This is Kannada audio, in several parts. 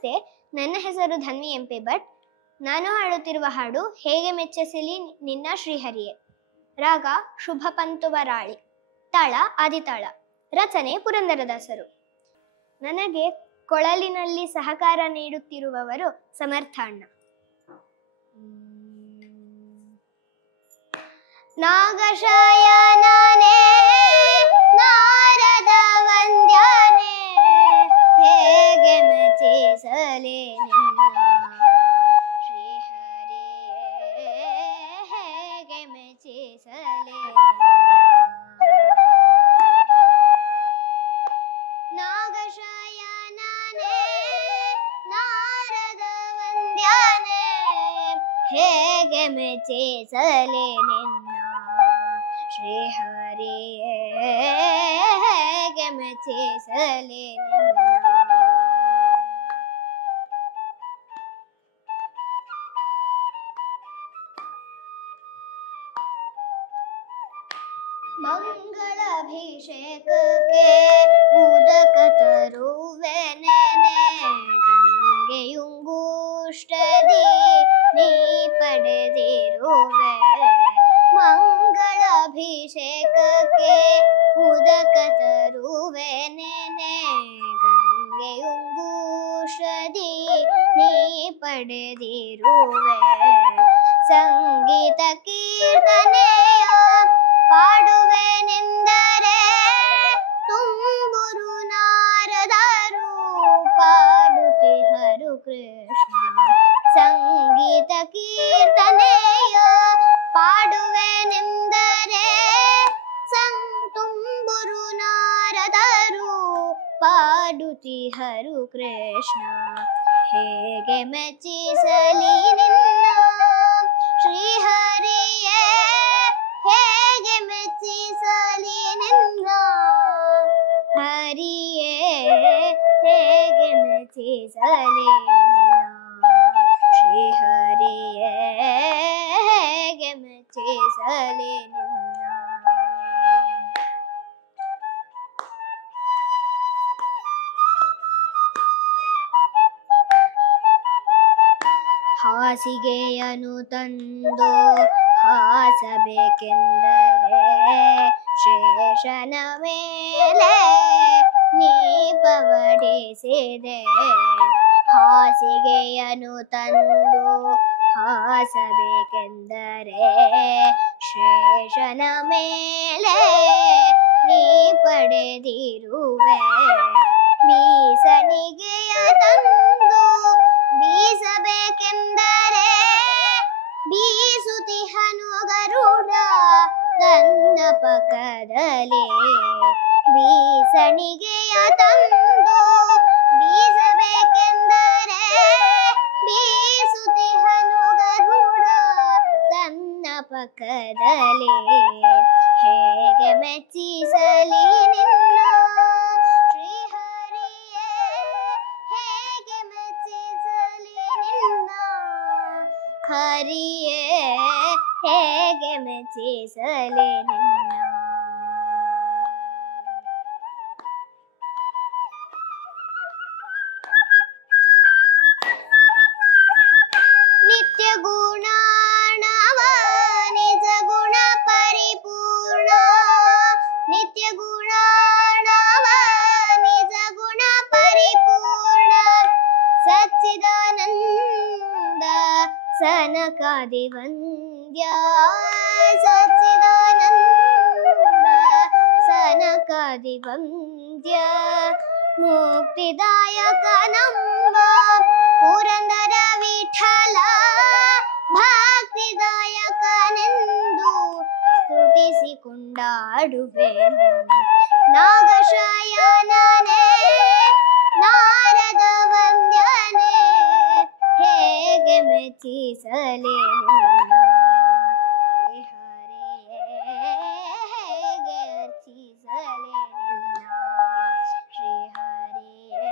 ನಮಸ್ತೆ, ನನ್ನ ಹೆಸರು ಧನ್ವಿ ಎಂಪಿ ಭಟ್. ನಾನು ಹಾಡುತ್ತಿರುವ ಹಾಡು ಹೇಗೆ ಮೆಚ್ಚಿಸಲಿ ನಿನ್ನ ಶ್ರೀಹರಿಯೇ. ರಾಗ ಶುಭ ಪಂತುವರಾಳಿ, ತಾಳ ಆದಿತಾಳ, ರಚನೆ ಪುರಂದರದಾಸರು. ನನಗೆ ಕೊಳಲಿನಲ್ಲಿ ಸಹಕಾರ ನೀಡುತ್ತಿರುವವರು ಸಮರ್ಥಾಣ್ಣ. ನಾಗಶಯನನೇ ನಾರದ ವಂದ್ಯನೇ, ಹೇಗೆ ಮೆಚ್ಚಿಸಲಿ ನಿನ್ನ ಶ್ರೀಹರಿಯೇ, ಹೇಗೆ ಮೆಚ್ಚಿಸಲಿ ನಾಗಶಯನನೇ ನಾರದ ವಂದ್ಯನೇ, ಹೇಗೆ ಮೆಚ್ಚಿಸಲಿ ನಿನ್ನ ಶ್ರೀಹರಿಯೇ, ಹೇಗೆ ಮೆಚ್ಚಿಸಲಿ ನಿನ್ನ. ಮಂಗಳಾಭಿಷೇಕಕ್ಕೆ ಉದಕ ತರುವೆನೆ, ಗಂಗೆಯುಂಗುಷ್ಟದಿ ನೀ ಪಡೆದಿರುವೆ. ಮಂಗಳಾಭಿಷೇಕಕ್ಕೆ ಉದಕ ತರುವೆನೆ, ಗಂಗೆಯುಂಗುಷ್ಟದಿ ನೀ ಪಡೆದಿರುವೆ. ಸಂಗೀತ ಕೀರ್ತನೆಯ ಪಾಡುವೆನೆಂದರೆ ತುಂಬುರು ನಾರದರು ಪಾಡುತ್ತಿಹರು ಕೃಷ್ಣ. ಸಂಗೀತ ಕೀರ್ತನೆಯ ಪಾಡುವೆನೆಂದರೆ ತುಂಬುರು ನಾರದರು ಪಾಡುತ್ತಿಹರು ಕೃಷ್ಣ. ಹೇಗೆ ಮೆಚ್ಚಿಸಲಿ ನಿನ್ನ ಶ್ರೀಹರಿಯೇ, ಹೇಗೆ ಮೆಚ್ಚಿಸಲಿ ನಿನ್ನ ಹರಿಯೇ, ಹೇಗೆ ಮೆಚ್ಚಿಸಲಿ ನಿನ್ನ ಶ್ರೀಹರಿಯೇ, ಹೇಗೆ ಮೆಚ್ಚಿಸಲಿ ನಿನ್ನ. ಹಾಸಿಗೆಯನ್ನು ತಂದು ಹಾಸಬೇಕೆಂದರೆ ಶೇಷನ ಮೇಲೆ ನೀ ಪವಡಿಸಿದೆ. ಹಾಸಿಗೆಯನ್ನು ತಂದು ಹಾಸಬೇಕೆಂದರೆ ಶೇಷನ ಮೇಲೆ ನೀ ಪಡೆದಿರುವೆ. ಬೀಸಣಿಗೆಯ ತಂದು ಬೀಸಬೇಕೆಂದರೆ ಬೀಸುತಿಹನು ಗರುಡ ತನ್ನ ಪಕ್ಕದಲ್ಲಿ. ಬೀಸಣಿಗೆಯ ತಂದು ಬೀಸಬೇಕೆಂದರೆ ಬೀಸುತಿಹನು ಗರುಡ ತನ್ನ ಪಕ್ಕದಲ್ಲಿ. ಹೇಗೆ ಮೆಚ್ಚಿಸಲಿ ನಿನ್ನ ಶ್ರೀಹರಿಯೇ, ಹೇಗೆ ಮೆಚ್ಚಿಸಲಿ ನಿನ್ನ ಹರಿಯೇ, ಹೇಗೆ ಮೆಚ್ಚಿಸಲಿ ನಿನ್ನ. ನಿತ್ಯ ಗುಣಾಣವ ನಿಜ ಗುಣ ಪರಿಪೂರ್ಣ, ನಿತ್ಯ ಗುಣಾಣವ ನಿಜ ಗುಣ ಪರಿಪೂರ್ಣ. ಸಚ್ಚಿದಾನಂದ ಸನಕಾದಿ ವಂದ್ಯ, ಸಚ್ಚಿದಾನಂದ ಸನಕಾದಿ ವಂದ್ಯ. ಮುಕ್ತಿದಾಯಕ ನಂಬ ಪುರಂದರ ವಿಠಲ, ಭಕ್ತಿದಾಯಕನೆಂದು ಸ್ತುತಿಸಿ ಕೊಂಡಾಡುವೆನು. ನಾಗಶಯನನೇ ನಾರದ ವಂದ್ಯನೇ, ಹೇಗೆ ಮೆಚ್ಚಿಸಲಿ ನಿನ್ನ ಶ್ರೀಹರಿಯೇ, ಹೇಗೆ ಅರ್ಚಿಸಲಿ ನಿನ್ನ ಶ್ರೀಹರಿಯೇ,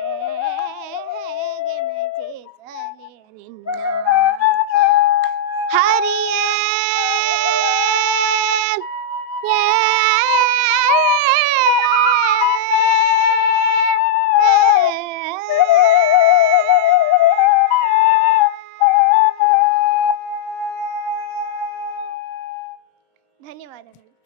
ಹೇಗೆ ಮೆಚ್ಚಿಸಲಿ ನಿನ್ನ ಹರಿಯೇ. ಧನ್ಯವಾದಗಳು.